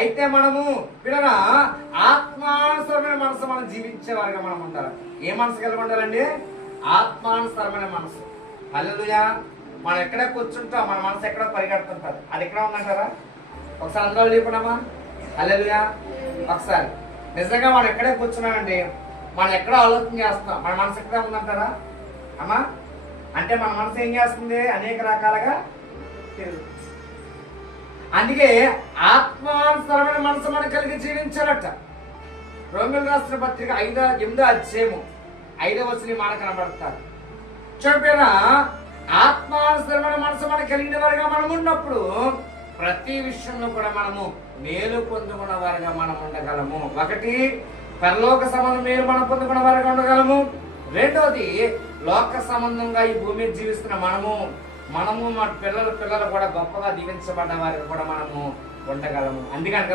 అయితే మనము పిల్లరా ఆత్మానుసరమైన మనసు మనం జీవించే వారిగా మనం ఉండాలి. ఏ మనసు కలిగి ఉండాలండి? ఆత్మానుసరమైన మనసు. హల్లెలూయా. మనం ఎక్కడ కూర్చుంటాం, మన మనసు ఎక్కడ పరిగెడుతుంటారు. అది ఎక్కడ ఉందంటారా? ఒకసారి అందులో చెప్పడమా? హల్లెలూయా. ఒకసారి నిజంగా మనం ఎక్కడే కూర్చున్నామండి, మనం ఎక్కడ ఆలోచన చేస్తాం, మన మనసు ఎక్కడ ఉందంటారా అమ్మా? అంటే మన మనసు ఏం చేస్తుంది? అనేక రకాలుగా తిరుగుతుంది. అందుకే ఆత్మానుసరమైన మనసు మనం కలిగి జీవించాలట. రోమియోలు రాసిన పత్రిక 8వ అధ్యాయము 5వ వచనం మాట కనబడతారు. చూడపోయినా ఆత్మానుసరమైన మనసు మనం కలిగిన వారిగా మనం ఉన్నప్పుడు ప్రతి విషయంలో కూడా మనము మేలు పొందుకున్న వారిగా మనం ఉండగలము. ఒకటి, పరలోక సంబంధం మేలు మనం పొందుకున్న వారిగా ఉండగలము. రెండోది, లోక సంబంధంగా ఈ భూమి మీద జీవిస్తున్న మనము మన పిల్లలు కూడా గొప్పగా దీవించబడ్డ వారికి కూడా మనము ఉండగలము. అందుకని